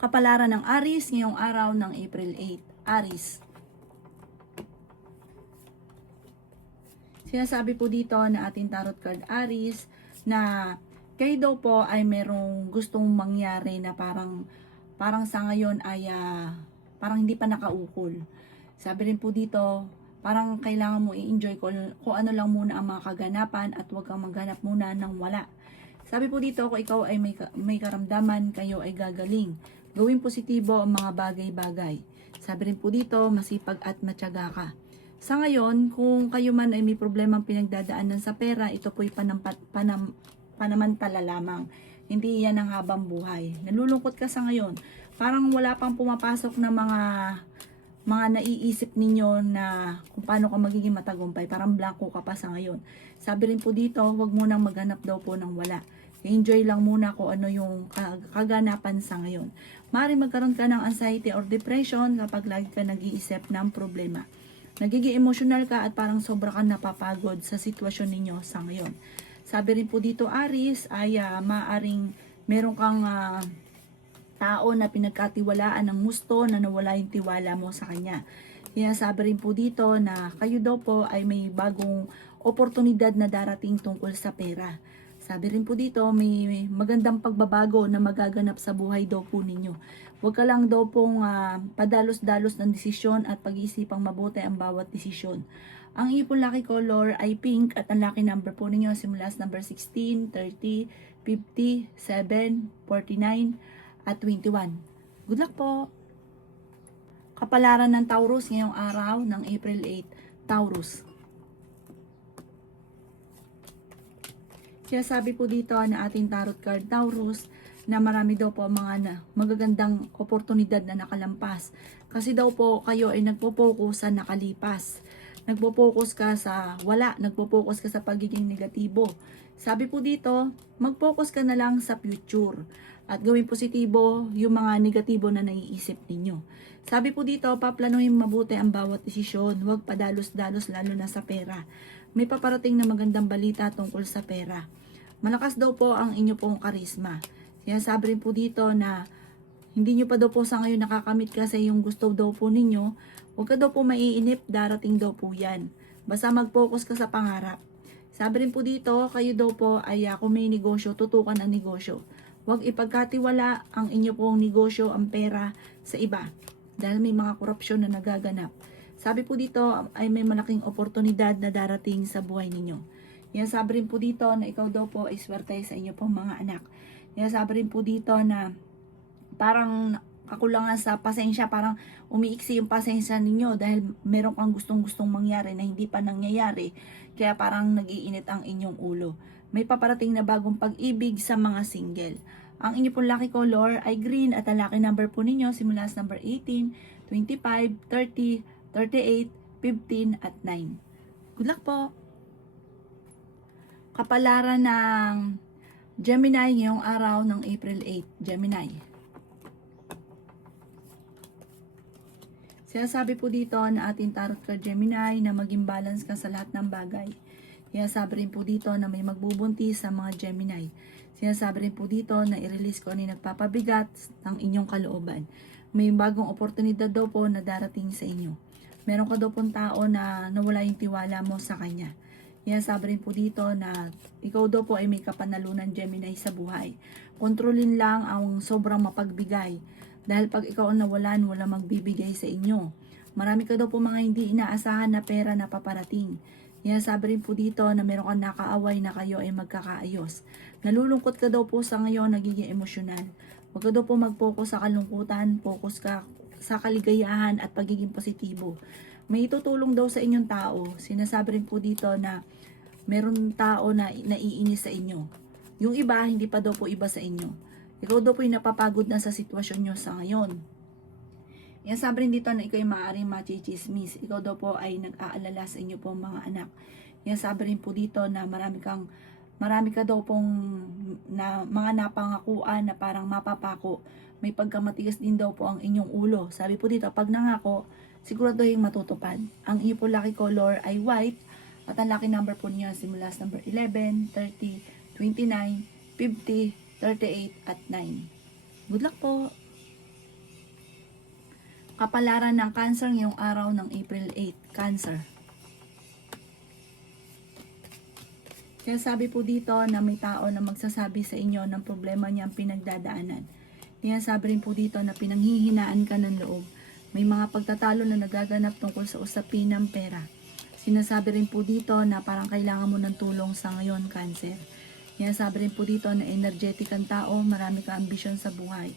Kapalaran ng Aries ngayong araw ng April 8. Aries. Sinasabi po dito na ating tarot card Aries na kayo daw po ay merong gustong mangyari na parang sa ngayon ay parang hindi pa nakaukol. Sabi rin po dito, parang kailangan mo i-enjoy kung ano lang muna ang mga kaganapan at huwag kang maghanap muna ng wala. Sabi po dito, kung ikaw ay may karamdaman, kayo ay gagaling. Gawing positibo ang mga bagay-bagay. Sabi rin po dito, masipag at matyaga ka. Sa ngayon, kung kayo man ay may problemang pinagdadaanan sa pera, ito po'y panamantala lamang. Hindi yan ang habang buhay. Nalulungkot ka sa ngayon. Parang wala pang pumapasok na mga naiisip ninyo na kung paano ka magiging matagumpay. Parang blanco ka pa sa ngayon. Sabi rin po dito, huwag mo nang maghanap daw po ng wala. Enjoy lang muna kung ano yung kaganapan sa ngayon. Maaaring magkaroon ka ng anxiety or depression kapag lagi ka nag-iisip ng problema. Nagiging emotional ka at parang sobra ka napapagod sa sitwasyon ninyo sa ngayon. Sabi rin po dito, Aries, ay maaaring meron kang tao na pinagkatiwalaan ng gusto na nawala yung tiwala mo sa kanya. Kaya sabi rin po dito na kayo daw po ay may bagong oportunidad na darating tungkol sa pera. Sabi rin po dito, may magandang pagbabago na magaganap sa buhay daw po ninyo. Huwag ka lang daw pong padalos-dalos ng desisyon at pag-iisipang mabuti ang bawat desisyon. Ang iyong lucky color ay pink at ang lucky number po ninyo simula sa number 16, 30, 50, 7, 49, at 21. Good luck po! Kapalaran ng Taurus ngayong araw ng April 8. Taurus. Kaya sabi po dito na ating tarot card Taurus na marami daw po mga magagandang oportunidad na nakalampas. Kasi daw po kayo ay nagpo-focus sa nakalipas. Nagpo-focus ka sa wala, nagpo-focus ka sa pagiging negatibo. Sabi po dito, mag-focus ka na lang sa future at gawin positibo yung mga negatibo na naiisip ninyo. Sabi po dito, paplanuhin mabuti ang bawat desisyon, huwag padalos-dalos lalo na sa pera. May paparating na magandang balita tungkol sa pera. Malakas daw po ang inyo pong karisma. Kaya sabi rin po dito na hindi nyo pa daw po sa ngayon nakakamit kasi yung gusto daw po ninyo, huwag ka daw po maiinip, darating daw po yan. Basta mag-focus ka sa pangarap. Sabi rin po dito, kayo daw po ay kung may negosyo, tutukan ang negosyo. Huwag ipagkatiwala ang inyo pong negosyo, ang pera sa iba. Dahil may mga korupsyon na nagaganap. Sabi po dito ay may malaking oportunidad na darating sa buhay ninyo. Yan sabi rin po dito na ikaw daw po ay swerte sa inyo pong mga anak. Yan sabi rin po dito na parang kakulangan sa pasensya, parang umiiksi yung pasensya ninyo dahil meron kang gustong-gustong mangyari na hindi pa nangyayari. Kaya parang nag-iinit ang inyong ulo. May paparating na bagong pag-ibig sa mga single. Ang inyo pong lucky color ay green at ang lucky number po ninyo simula sa number 18, 25, 30, 38, 15, at 9. Good luck po! Kapalaran ng Gemini ngayong araw ng April 8. Gemini. Sinasabi po dito na ating tarot card Gemini na maging balance ka sa lahat ng bagay. Sinasabi rin po dito na may magbubuntis sa mga Gemini. Sinasabi rin po dito na i-release ko ni nagpapabigat ng inyong kalooban. May bagong oportunidad daw po na darating sa inyo. Meron ka daw pong tao na nawala yung tiwala mo sa kanya. Sabi rin po dito na ikaw daw po ay may kapanalunan Gemini sa buhay. Kontrolin lang ang sobrang mapagbigay. Dahil pag ikaw ang nawalan, wala magbibigay sa inyo. Marami ka daw po mga hindi inaasahan na pera na paparating. Sabi rin po dito na meron kang nakaaway na kayo ay magkakaayos. Nalulungkot ka daw po sa ngayon, nagiging emosyonal. Huwag ka daw po mag-focus sa kalungkutan, focus ka sa kaligayahan at pagiging positibo. May itutulong daw sa inyong tao. Sinasabi rin po dito na meron tao na naiinis sa inyo. Yung iba, hindi pa daw po iba sa inyo. Ikaw daw po yung napapagod na sa sitwasyon nyo sa ngayon. Sabi rin dito na ikaw yung maaaring machichismis. Ikaw daw po ay nag-aalala sa inyo po mga anak. Sabi rin po dito na marami ka daw pong mga napangakuan na parang mapapako. May pagkamatigas din daw po ang inyong ulo. Sabi po dito, pag nangako, siguraduhin matutupad. Ang inyo po lucky color ay white at ang lucky number po niya simula sa number 11, 30, 29, 50, 38, at 9. Good luck po! Kapalaran ng Cancer ngayong araw ng April 8. Cancer. Kaya sabi po dito na may tao na magsasabi sa inyo ng problema niyang pinagdadaanan. Kaya sabi rin po dito na pinanghihinaan ka ng loob. May mga pagtatalo na nagaganap tungkol sa usapin ng pera. Sinasabi rin po dito na parang kailangan mo ng tulong sa ngayon, Cancer. Kaya sabi rin po dito na energetic ang tao, marami kang ambisyon sa buhay.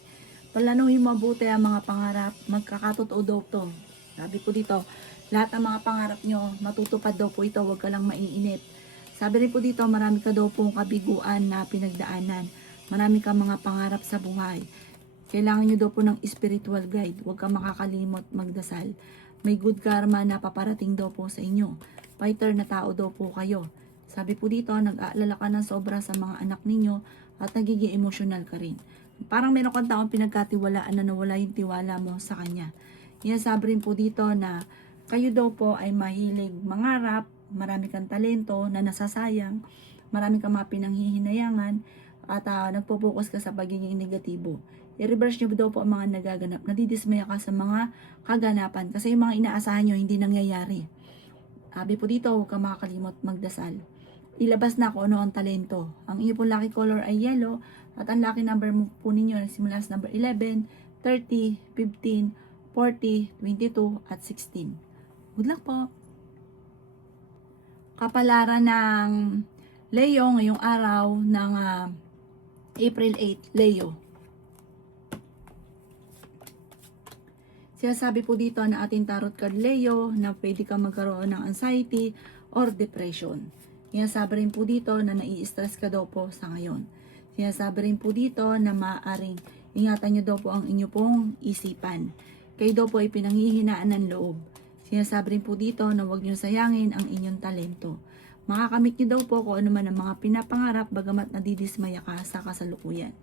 Palanuhin mabuti ang mga pangarap, magkakatotoo daw to. Sabi po dito, lahat ng mga pangarap nyo, matutupad daw po ito, huwag ka lang maiinip. Sabi rin po dito, marami ka daw pong kabiguan na pinagdaanan. Marami kang mga pangarap sa buhay. Kailangan nyo daw po ng spiritual guide. Huwag kang makakalimot magdasal. May good karma na paparating daw po sa inyo. Fighter na tao daw po kayo. Sabi po dito, nag-aalala ka ng sobra sa mga anak ninyo at nagiging emotional ka rin. Parang meron kang taong pinagkatiwalaan na nawala yung tiwala mo sa kanya. Yan sabi rin po dito na kayo daw po ay mahilig mangarap, marami kang talento na nasasayang, marami kang mga pinanghihinayangan at nagpo-focus ka sa pagiging negatibo. I-reverse nyo daw po ang mga nagaganap. Nadidismaya ka sa mga kaganapan kasi yung mga inaasahan nyo hindi nangyayari. Sabi po dito, huwag kang makakalimot magdasal. Ilabas na kung ano ang talento. Ang iyo po lucky color ay yellow at ang lucky number mo po ninyo nagsimula sa number 11, 30, 15, 40, 22 at 16. Good luck po! Kapalaran ng Leo ngayong araw ng April 8, Leo. Sinasabi po dito na ating tarot card Leo na pwede kang magkaroon ng anxiety or depression. Sinasabi rin po dito na nai-stress ka daw po sa ngayon. Sinasabi rin po dito na maaaring ingatan nyo daw po ang inyo pong isipan. Kayo daw po ay pinanghihinaan ng loob. Sinasabi rin po dito na huwag nyo sayangin ang inyong talento. Makakamit nyo daw po kung ano man ang mga pinapangarap bagamat nadidismaya ka sa kasalukuyan.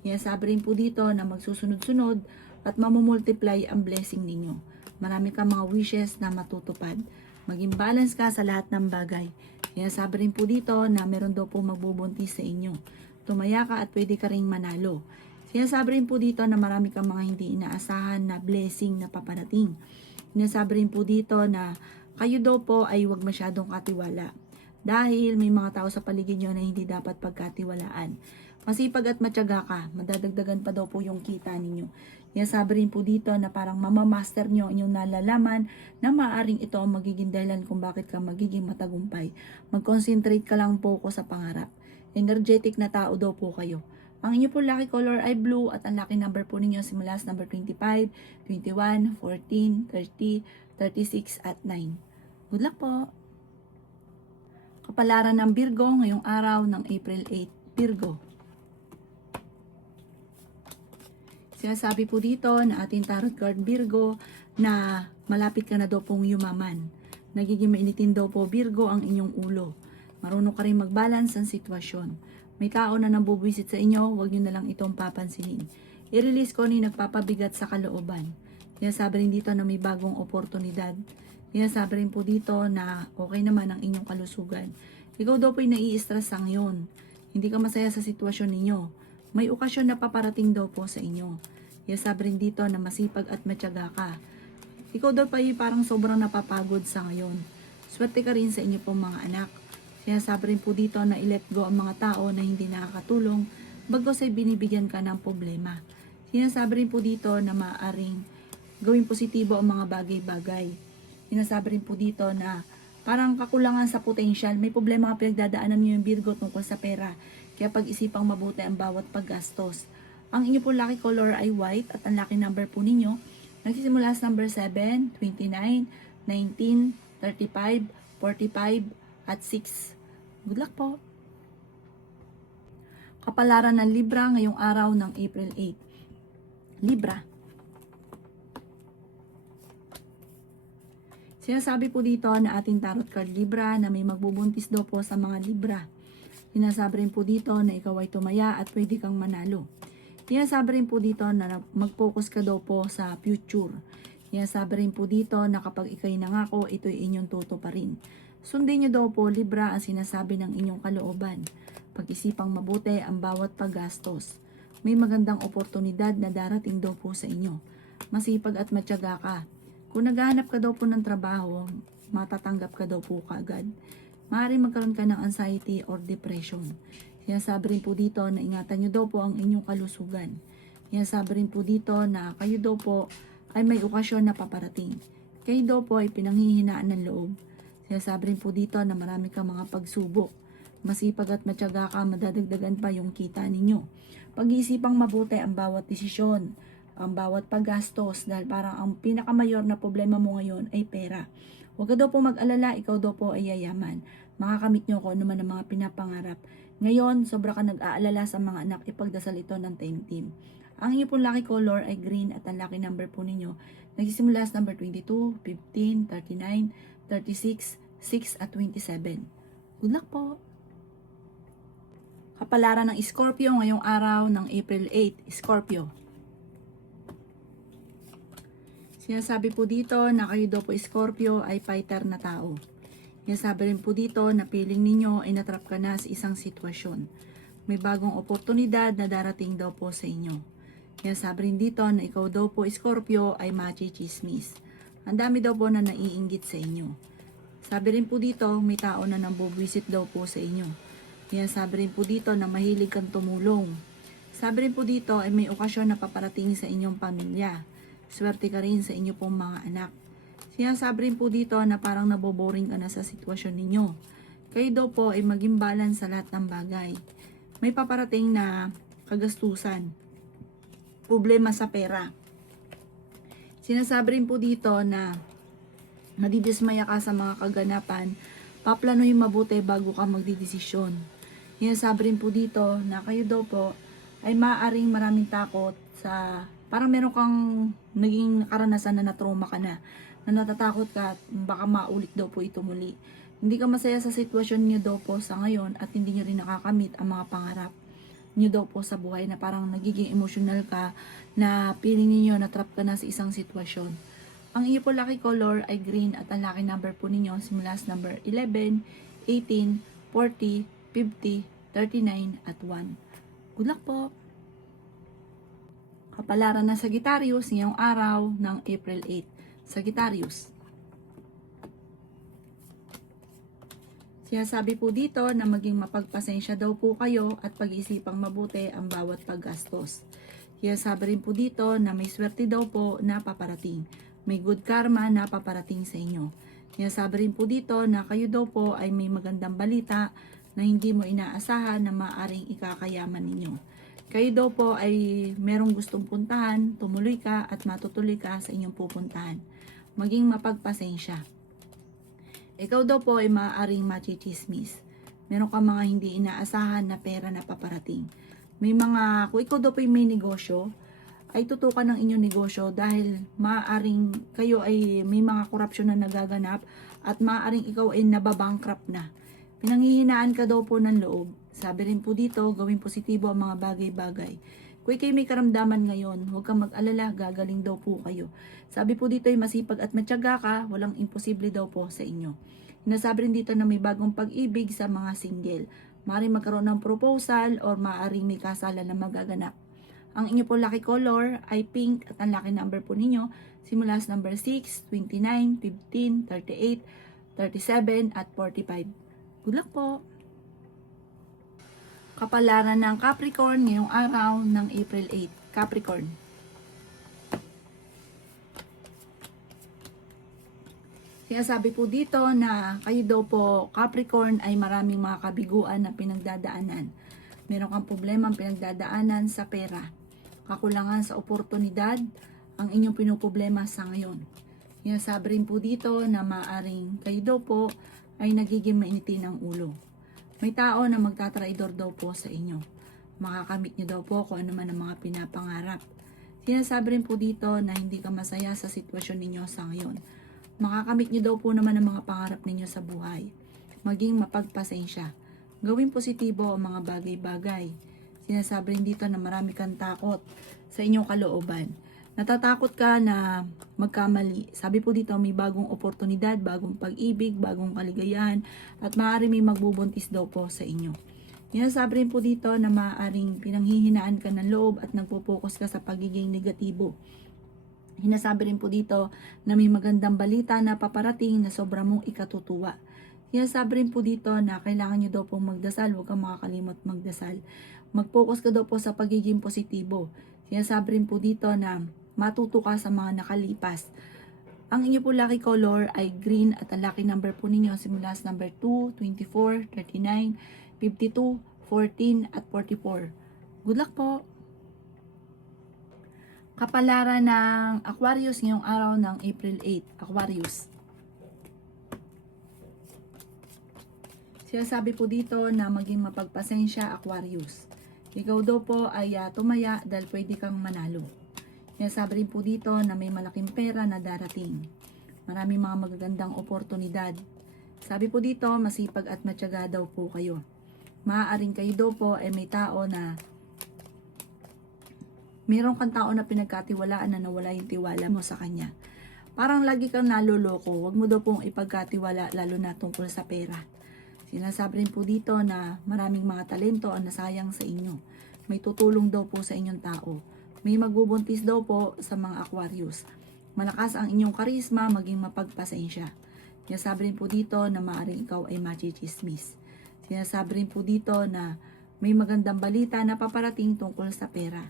Sinasabi rin po dito na magsusunod-sunod at mamumultiply ang blessing ninyo. Marami kang mga wishes na matutupad. Maging balance ka sa lahat ng bagay. Sinasabi rin po dito na meron daw po magbubuntis sa inyo. Tumaya ka at pwede ka ring manalo. Sinasabi rin po dito na marami kang mga hindi inaasahan na blessing na paparating. Sinasabi rin po dito na kayo daw po ay huwag masyadong katiwala. Dahil may mga tao sa paligid nyo na hindi dapat pagkatiwalaan. Masipag at matyaga ka, madadagdagan pa daw po yung kita ninyo. Sinasabi rin po dito na parang mamamaster nyo inyong nalalaman na maaaring ito ang magiging dahilan kung bakit ka magiging matagumpay. Mag-concentrate ka lang po sa pangarap. Energetic na tao daw po kayo. Ang inyo po lucky color ay blue at ang lucky number po ninyo simula sa number 25, 21, 14, 30, 36 at 9. Good luck po! Kapalaran ng Virgo ngayong araw ng April 8, Virgo. Sinasabi po dito na ating tarot card Virgo na malapit ka na daw pong yumaman. Nagiging mainitin daw po Virgo ang inyong ulo. Marunong ka rin mag-balance ang sitwasyon. May tao na nambubwisit sa inyo, huwag nyo na lang itong papansinin. I-release ko ni nagpapabigat sa kalooban. Sinasabi rin dito na may bagong oportunidad. Sinasabi rin po dito na okay naman ang inyong kalusugan. Ikaw daw po'y nai-stress sa ngayon. Hindi ka masaya sa sitwasyon ninyo. May okasyon na paparating daw po sa inyo. Sinasabi rin dito na masipag at matyaga ka. Ikaw daw po'y parang sobrang napapagod sa ngayon. Swerte ka rin sa inyo pong mga anak. Sinasabi rin po dito na i-let go ang mga tao na hindi nakakatulong bagos ay binibigyan ka ng problema. Sinasabi rin po dito na maaaring gawing positibo ang mga bagay-bagay. Sinasabi rin po dito na parang kakulangan sa potensyal. May problema ang pinagdadaanan niyo yung Virgo tungkol sa pera. Kaya pag-isipang mabuti ang bawat paggastos. Ang inyo po lucky color ay white at ang lucky number po ninyo nagsisimula sa number 7, 29, 19, 35, 45 at 6. Good luck po! Kapalaran ng Libra ngayong araw ng April 8. Libra. Sinasabi po dito na ating tarot card Libra na may magbubuntis daw po sa mga Libra. Sinasabi rin po dito na ikaw ay tumaya at pwede kang manalo. Sinasabi rin po dito na mag-focus ka daw po sa future. Sinasabi rin po dito na kapag ikaw'y nangako, ito'y inyong tutuparin. Sundin nyo daw po Libra ang sinasabi ng inyong kalooban. Pag-isipang mabuti ang bawat paggastos. May magandang oportunidad na darating daw po sa inyo. masipag at matyaga ka. Kung naghahanap ka daw po ng trabaho, matatanggap ka daw po kaagad. Maaaring magkaroon ka ng anxiety or depression. Sinasabi rin po dito na ingatan nyo daw po ang inyong kalusugan. Sinasabi rin po dito na kayo daw po ay may okasyon na paparating. Kayo daw po ay pinanghihinaan ng loob. Sinasabi rin po dito na marami kang mga pagsubok. Masipag at matyaga ka, madadagdagan pa yung kita ninyo. Pag-iisipang mabuti ang bawat desisyon, ang bawat paggastos, dahil parang ang pinakamayor na problema mo ngayon ay pera. Huwag ka daw po mag-alala, ikaw daw po ay yayaman. Makakamit nyo kung ano man ang mga pinapangarap. Ngayon, sobra ka nag-aalala sa mga anak, ipagdasal ito ng team. Ang inyo pong lucky color ay green at ang lucky number po ninyo nagsisimula sa number 22, 15, 39, 36, 6 at 27. Good luck po! Kapalaran ng Scorpio ngayong araw ng April 8, Scorpio. Sinasabi po dito na kayo daw po Scorpio ay fighter na tao. Sinasabi rin po dito na feeling ninyo ay natrap ka na sa isang sitwasyon. May bagong oportunidad na darating daw po sa inyo. Sinasabi rin dito na ikaw daw po Scorpio ay machichismis. Ang dami daw po na naiinggit sa inyo. Sabi rin po dito may tao na nambubwisit daw po sa inyo. Sabi rin po dito na mahilig kang tumulong. Sabi rin po dito ay may okasyon na paparating sa inyong pamilya. Swerte ka rin sa inyo pong mga anak. Sinasabi rin po dito na parang naboboring ka na sa sitwasyon ninyo. Kayo daw po ay maging balance sa lahat ng bagay. May paparating na kagastusan. Problema sa pera. Sinasabi rin po dito na nadidismaya ka sa mga kaganapan. Paplanuhin mabuti bago ka magdidesisyon. Sinasabi rin po dito na kayo daw po ay maaaring maraming takot sa parang meron kang naging karanasan na natrauma ka na natatakot ka at baka maulit daw po ito muli. Hindi ka masaya sa sitwasyon niyo daw po sa ngayon at hindi niyo rin nakakamit ang mga pangarap niyo daw po sa buhay na parang nagiging emotional ka na feeling niyo na trap ka na sa isang sitwasyon. Ang iyo po lucky color ay green at ang lucky number po ninyo simula sa number 11, 18, 40, 50, 39 at 1. Good luck po! Kapalaran ng Sagittarius ngayong araw ng April 8. Sagittarius. Sinasabi po dito na maging mapagpasensya daw po kayo at pag-isipang mabuti ang bawat paggastos. Sinasabi rin po dito na may swerte daw po na paparating. May good karma na paparating sa inyo. Sinasabi rin po dito na kayo daw po ay may magandang balita na hindi mo inaasahan na maaring ikakayaman ninyo. Kayo daw po ay merong gustong puntahan, tumuloy ka at matutuloy ka sa inyong pupuntahan. Maging mapagpasensya. Ikaw daw po ay maaaring machichismis. Meron ka mga hindi inaasahan na pera na paparating. Kung ikaw daw po ay may negosyo, ay tutukan ng inyong negosyo dahil maaaring kayo ay may mga korupsyon na nagaganap at maaaring ikaw ay nababankrupt na. Pinanghihinaan ka daw po ng loob. Sabi rin po dito, gawing positibo ang mga bagay-bagay. Kung kayo may karamdaman ngayon, huwag kang mag-alala, gagaling daw po kayo. Sabi po dito ay masipag at matyaga ka, walang imposible daw po sa inyo. Sinasabi rin dito na may bagong pag-ibig sa mga single. Maaaring magkaroon ng proposal or maaaring may kasalan na magaganap. Ang inyo po lucky color ay pink at ang lucky number po ninyo simula sa number 6, 29, 15, 38, 37 at 45. Good luck po! Kapalaran ng Capricorn ngayong araw ng April 8. Capricorn. Sinasabi po dito na kayo daw po Capricorn ay maraming mga kabiguan na pinagdadaanan. Meron kang problema ang pinagdadaanan sa pera. Kakulangan sa oportunidad ang inyong pinoproblema sa ngayon. Sinasabi rin po dito na maaring kayo daw po ay nagiging mainitin ang ulo. May tao na magtatraidor daw po sa inyo. Makakamit nyo daw po kung ano man ang mga pinapangarap. Sinasabi rin po dito na hindi ka masaya sa sitwasyon ninyo sa ngayon. Makakamit nyo daw po naman ang mga pangarap ninyo sa buhay. Maging mapagpasensya. Gawing positibo ang mga bagay-bagay. Sinasabi rin dito na marami kang takot sa inyong kalooban. Natatakot ka na magkamali. Sabi po dito may bagong oportunidad, bagong pag-ibig, bagong kaligayahan at maaari may magbubuntis daw po sa inyo. Sinasabi rin po dito na maaaring pinanghihinaan ka ng loob at nagpo-focus ka sa pagiging negatibo. Hinasabi rin po dito na may magandang balita na paparating na sobrang mong ikatutuwa. Hinasabi rin po dito na kailangan nyo daw pong magdasal, huwag kang makakalimot magdasal. Mag-focus ka daw po sa pagiging positibo. Hinasabi rin po dito na matuto ka sa mga nakalipas. Ang inyo po lucky color ay green at ang lucky number po ninyo simula sa number 2, 24, 39, 52, 14 at 44. Good luck po! Kapalaran ng Aquarius ngayong araw ng April 8. Aquarius. Sinasabi po dito na maging mapagpasensya, Aquarius. Ikaw daw po ay tumaya dahil pwede kang manalo. Sinasabi rin po dito na may malaking pera na darating. Maraming mga magagandang oportunidad. Sabi po dito, masipag at matyaga daw po kayo. Maaaring kayo daw po ay may tao na meron kang tao na pinagkatiwalaan na nawala yung tiwala mo sa kanya. Parang lagi kang naloloko, wag mo daw pong ipagkatiwala lalo na tungkol sa pera. Sinasabi rin po dito na maraming mga talento ang nasayang sa inyo. May tutulong daw po sa inyong tao. May magbubuntis daw po sa mga Aquarius. Malakas ang inyong karisma, maging mapagpasensya. Sinasabi rin po dito na maaaring ikaw ay machichismis. Sinasabi rin po dito na may magandang balita na paparating tungkol sa pera.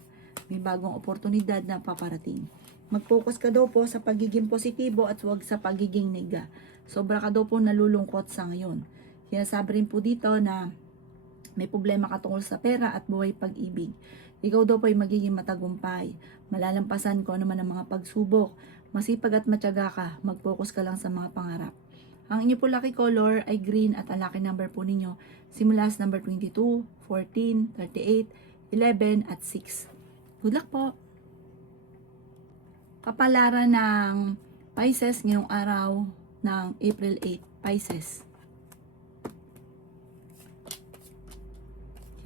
May bagong oportunidad na paparating. Mag-focus ka daw po sa pagiging positibo at huwag sa pagiging nega. Sobra ka daw po nalulungkot sa ngayon. Sinasabi rin po dito na may problema ka tungkol sa pera at buhay pag-ibig. Ikaw daw po ay magiging matagumpay. Malalampasan ko naman ang mga pagsubok. Masipag at matyaga ka. Mag-focus ka lang sa mga pangarap. Ang inyo po lucky color ay green at ang lucky number po ninyo simula sa number 22, 14, 38, 11 at 6. Good luck po! Kapalaran ng Pisces ngayong araw ng April 8. Pisces.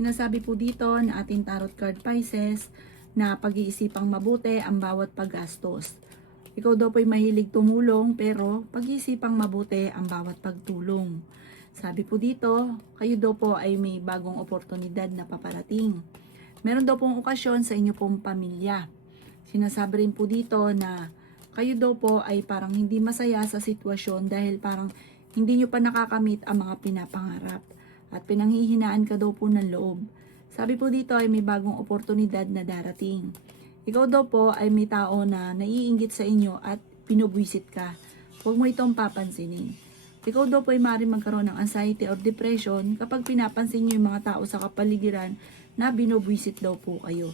Sinasabi po dito na ating tarot card Pisces na pag-iisipang mabuti ang bawat paggastos. Ikaw daw po'y mahilig tumulong pero pag-iisipang mabuti ang bawat pagtulong. Sabi po dito, kayo daw po ay may bagong oportunidad na paparating. Meron daw pong okasyon sa inyo pong pamilya. Sinasabi rin po dito na kayo daw po ay parang hindi masaya sa sitwasyon dahil parang hindi nyo pa nakakamit ang mga pinapangarap at pinanghihinaan ka daw po ng loob. Sabi po dito ay may bagong oportunidad na darating. Ikaw daw po ay may tao na naiinggit sa inyo at pinubwisit ka. Huwag mo itong papansinin. Ikaw daw po ay maaaring magkaroon ng anxiety or depression kapag pinapansin nyo yung mga tao sa kapaligiran na binubwisit daw po kayo.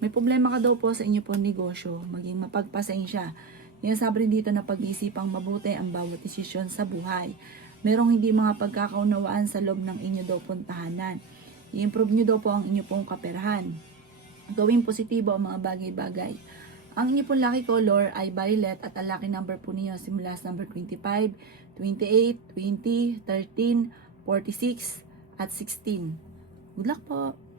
May problema ka daw po sa inyo pong negosyo, maging mapagpasensya. Sinasabi rin dito na pag-iisipang mabuti ang bawat desisyon sa buhay. Merong hindi mga pagkakaunawaan sa loob ng inyo daw pong tahanan. I-improve nyo daw po ang inyo pong kaperahan. Gawing positibo ang mga bagay-bagay. Ang inyo pong lucky color ay violet at ang lucky number po niyo simula sa number 25, 28, 20, 13, 46 at 16. Good luck po!